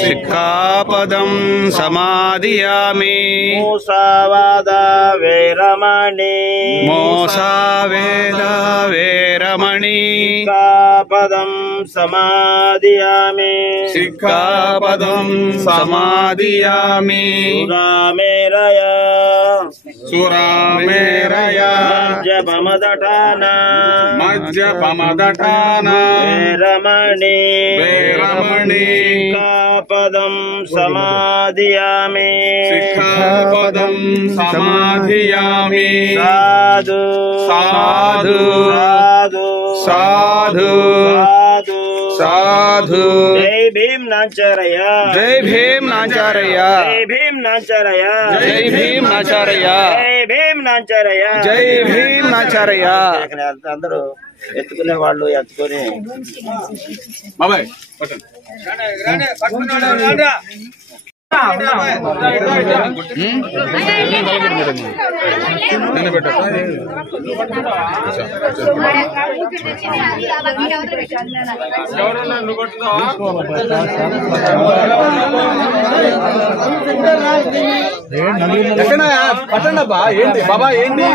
सिक्खापदं समादियामि मूसावादा वेरमणि मोसावेद वेरमणि सिक्खापदं समादियामि सिक्खापदं समादियामि सुरामेरय मज्जपमदठाना वेरमणि सिक्खापदं समादियामि सिक्खापदं समादियामि साधु साधु साधु साधु जय भीम नाचार्य जय भीम नाचार्य जय भीम नाचार्य जय भीम नाचार्य जय भीम नाचार्य जय भीम नाचार्य అందరూ ఎత్తుకునే వాళ్ళు ఎత్తుకొని బాబాయ్ పట్టండి అబ్బా ఏంటి బాబా ఏంటి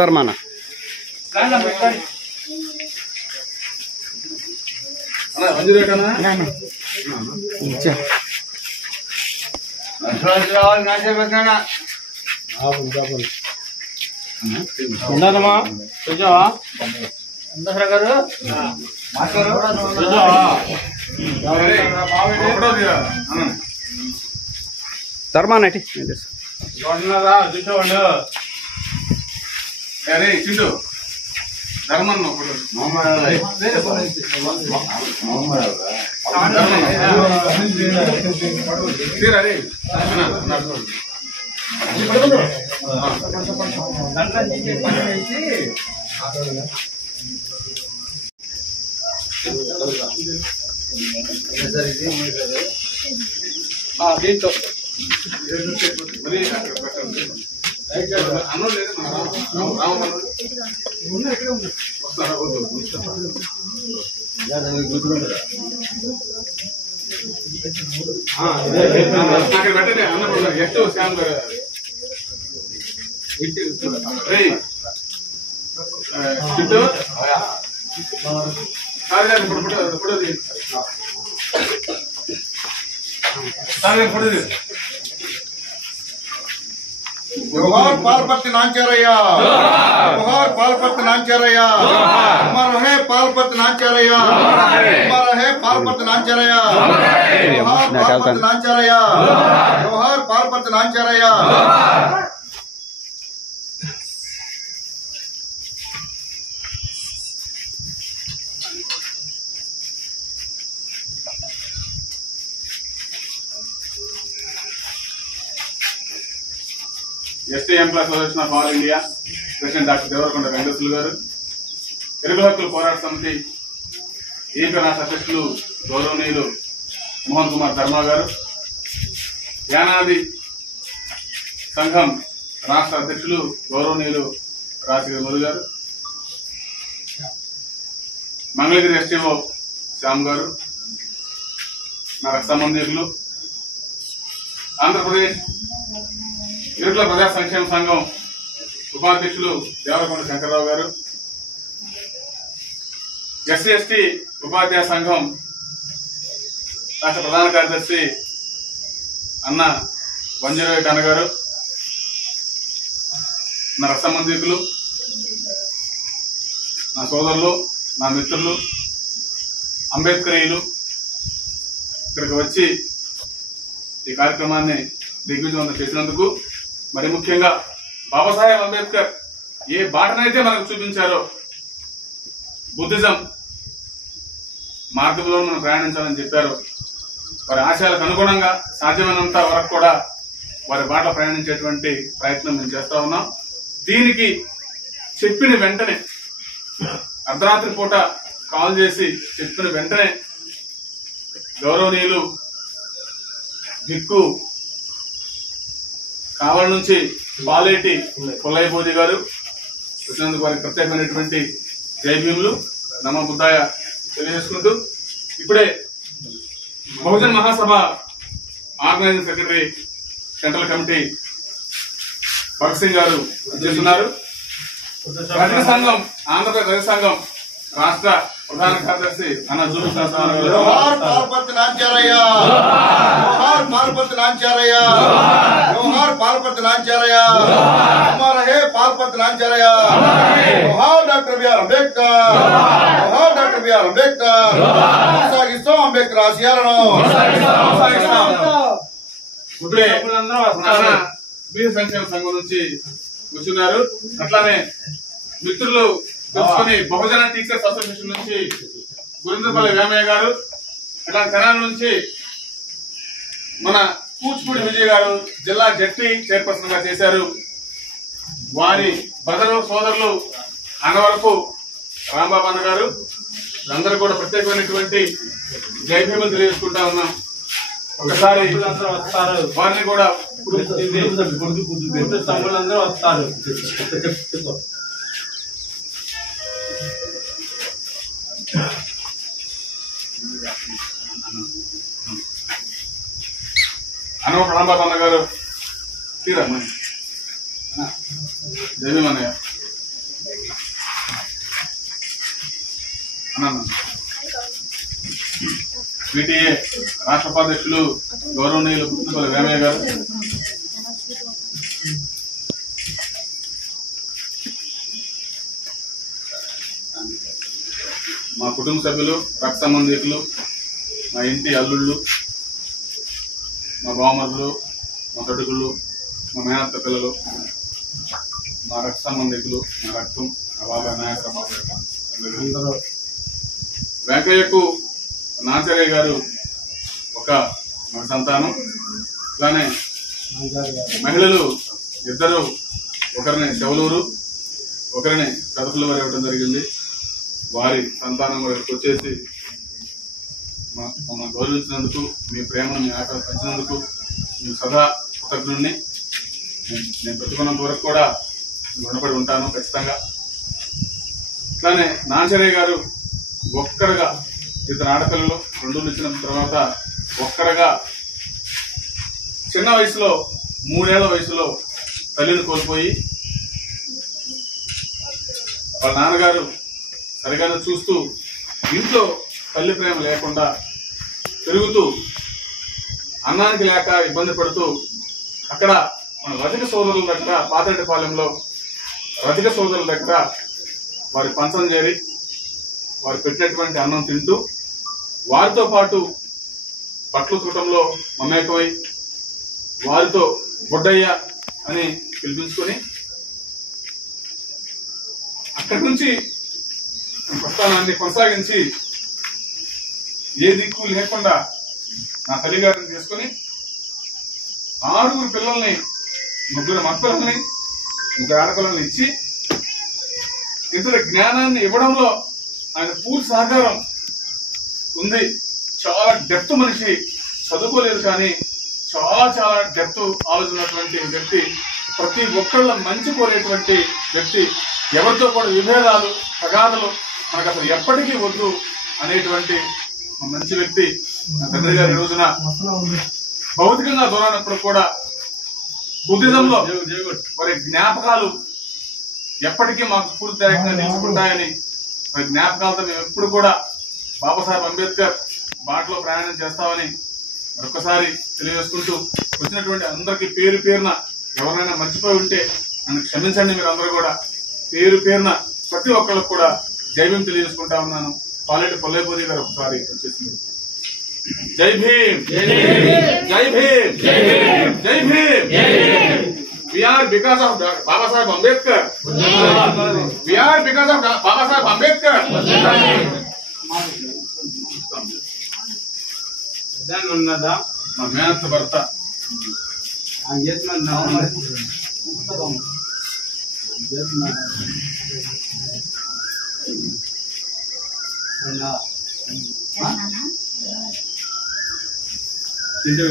ధర్మాన ఉండదమ్మా చూసావా గారు ధర్మానటి చూసేవాళ్ళు అరే చిండు ధర్మన్న దీంతో అన్నం లేదు అక్కడ పెట్టండి అన్న ಎಷ್ಟು శ్యామ్ గారు जोहार पालपति नांचारయ్య जोहार पालपति नांचारయ్య अमर है पालपति नांचारయ్య अमर है पालपति नांचारయ్య जोहार पालपति नांचारయ్య जोहार पालपति नांचारయ్య ST employees association of all India president doctor Devarakonda Venkateswara గారు, తెలుగు హక్కుల పోరాట సమితి ఏపీ రాష్ట్ర అధ్యక్షులు గౌరవనీయులు మోహన్ కుమార్ ధర్మా గారు, యానాది సంఘం రాష్ట్ర అధ్యక్షులు గౌరవనీయులు రాజశేఖర మధు గారు, మంగళగిరి ఎస్టీఓ శ్యామ్ గారు, నా రక్త సంబంధికులు, ఆంధ్రప్రదేశ్ ఇరుకుల ప్రజా సంక్షేమ సంఘం ఉపాధ్యక్షులు దేవరకొండ శంకర్రావు గారు, ఎస్సీ ఎస్టీ ఉపాధ్యాయ సంఘం రాష్ట్ర ప్రధాన కార్యదర్శి అన్న 108 అన్న గారు, నా రక్త సంబంధికులు, నా సోదరులు, నా మిత్రులు, అంబేద్కరీయులు ఇక్కడికి వచ్చి ఈ కార్యక్రమాన్ని దిగ్విజయవంతం చేసినందుకు, మరి ముఖ్యంగా బాబాసాహెబ్ అంబేద్కర్ ఏ బాటనైతే మనకు చూపించారో బుద్ధిజం మార్గంలో మనం ప్రయాణించాలని చెప్పారు. వారి ఆశయాలకు అనుగుణంగా సాధ్యమైనంత వరకు కూడా వారి బాట ప్రయాణించేటువంటి ప్రయత్నం మేము చేస్తా ఉన్నాం. దీనికి చెప్పిన వెంటనే అర్ధరాత్రి పూట కాల్ చేసి చెప్పిన వెంటనే గౌరవనీయులు దిక్కు కావల నుంచి పాలేటి పుల్లయ్యబోది గారు వచ్చినందుకు వారికి ప్రత్యేకమైనటువంటి జైభీములు నమ బుద్ధాయ తెలియజేసుకుంటూ, ఇప్పుడే Bahujan Mahasabha organizing secretary central committee Bhagat Singh గారు చేస్తున్నారు. రజక సంఘం, ఆంధ్రప్రదేశ్ రజక సంఘం రాష్ట్ర ప్రధాన కార్యదర్శి అన్న జూలు జోహార్ పాల్పర్తి నాంచారయ్య, జోహార్ పాల్పర్తి నాంచారయ్య, జోహార్ పాల్పర్తి నాంచారయ్య, అమర్ హే పాల్పర్తి నాంచారయ్య, జోహార్ డాక్టర్ బిఆర్ అంబేద్కర్, జోహార్ డాక్టర్ బిఆర్ అంబేద్కర్, కొనసాగిస్తాం అంబేద్కర్ ఆశయాలను. ఇప్పుడే బీద సంక్షేమ సంఘం నుంచి కూర్చున్నారు. అట్లానే మిత్రులు తెలుసుకుని బహుజన టీచర్స్ అసోసియేషన్ నుంచి గురింద్రపల్లి వేమయ్య గారు, అట్లా తెనాల నుంచి మన కూచిపూడి విజయ్ గారు జిల్లా జడ్పీ చైర్పర్సన్ గా చేశారు. వారి బ్రదరు సోదరులు అన్నవరపు రాంబాబు అన్న గారు, అందరూ కూడా ప్రత్యేకమైనటువంటి జై భీములు తెలియజేసుకుంటా ఉన్నాం. ఒకసారి వారిని కూడా తమ్ముళ్ళందరూ వస్తారు. అన్నవరపు రాంబాబు అన్న గారు తీరా జై భీమ్ అన్నయ్య అన్న. వీటీఏ రాష్ట్ర ఉపాధ్యక్షులు గౌరవనీయులు గుర్తుపల్లి వేమయ్య గారు, మా కుటుంబ సభ్యులు, రక్త సంబంధికులు, మా ఇంటి అల్లుళ్ళు, మా బావమరుదులు, మా తొడుగుళ్ళు, మా మేనత్త పిల్లలు, మా రక్త సంబంధికులు, మా రక్తం, మా బాబాయ్ నాయకరావు బాబాయ్, వెంకయ్యకు నాంచారయ్య గారు ఒక మన సంతానం. అలానే మహిళలు ఇద్దరు, ఒకరిని చెవలూరు, ఒకరిని కడపలో వారు ఇవ్వడం జరిగింది. వారి సంతానం వారికి వచ్చేసి మమ్మల్ని గౌరవించినందుకు, మీ ప్రేమను, మీ ఆకలి పెంచినందుకు మీకు సదా కృతజ్ఞుడిని. నేను పెట్టుకున్నంత వరకు కూడా రుణపడి ఉంటాను ఖచ్చితంగా. అట్లానే నాంచారయ్య గారు ఒక్కడగా, ఇద్దరు ఆడపిల్లలు, 2 ఇచ్చిన తర్వాత ఒక్కడగా చిన్న వయసులో 3 ఏళ్ల వయసులో తల్లిని కోల్పోయి, వాళ్ళ నాన్నగారు సరిగానే చూస్తూ ఇంట్లో తల్లి ప్రేమ లేకుండా పెరుగుతూ, అన్నానికి లేక ఇబ్బంది పడుతూ, అక్కడ మన రజక సోదరుల దగ్గర, పాతరెడ్డిపాలెంలో రజక సోదరుల దగ్గర వారి పంచం చేరి వారు పెట్టినటువంటి అన్నం తింటూ, వారితో పాటు బట్టలు ఉతకటంలో మమేకమై, వారితో బొడ్డయ్య అని పిలిపించుకొని అక్కడి నుంచి ప్రస్థానాన్ని కొనసాగించి ఏ దిక్కు లేకుండా నా తల్లిగారిని తీసుకుని 6 పిల్లల్ని, 3 మగపిల్లల్ని, 3 ఆడపిల్లల్ని ఇచ్చి ఇతర జ్ఞానాన్ని ఇవ్వడంలో ఆయన పూర్తి సహకారం ఉంది. చాలా డెప్త్ మనిషి, చదువుకోలేదు కానీ చాలా చాలా డెప్త్ ఆలోచనటువంటి వ్యక్తి, ప్రతి ఒక్కళ్ళ మంచి కోరేటువంటి వ్యక్తి, ఎవరితో కూడా విభేదాలు, తగాదలు మనకు అసలు ఎప్పటికీ వద్దు అనేటువంటి మంచి వ్యక్తి. నా తండ్రి గారి రోజున భౌతికంగా దూరమైనప్పుడు కూడా బుద్ధిజంలో వారి జ్ఞాపకాలు ఎప్పటికీ మాకు స్ఫూర్తిదాయకంగా నిలుచుకుంటాయని, మరి జ్ఞాపకాలతో మేము ఎప్పుడు కూడా బాబాసాహెబ్ అంబేద్కర్ బాటలో ప్రయాణం చేస్తామని మరొకసారి తెలియజేసుకుంటూ, వచ్చినటువంటి అందరికీ పేరు పేరున ఎవరైనా మర్చిపోయి ఉంటే నన్ను క్షమించండి. మీరు అందరూ కూడా పేరు పేరున ప్రతి ఒక్కరికి కూడా జై భీమ్ తెలియజేసుకుంటా ఉన్నాను. పాలెటి పొల్లైపోతి గారు ఒకసారి వచ్చేసింది. జై భీమ్, జై భీమ్, జై Bhim. We are because of Baba Saheb Ambedkar. We are because of Baba Saheb Ambedkar. ఉన్నదా మా మేనత్త భర్త వీడియో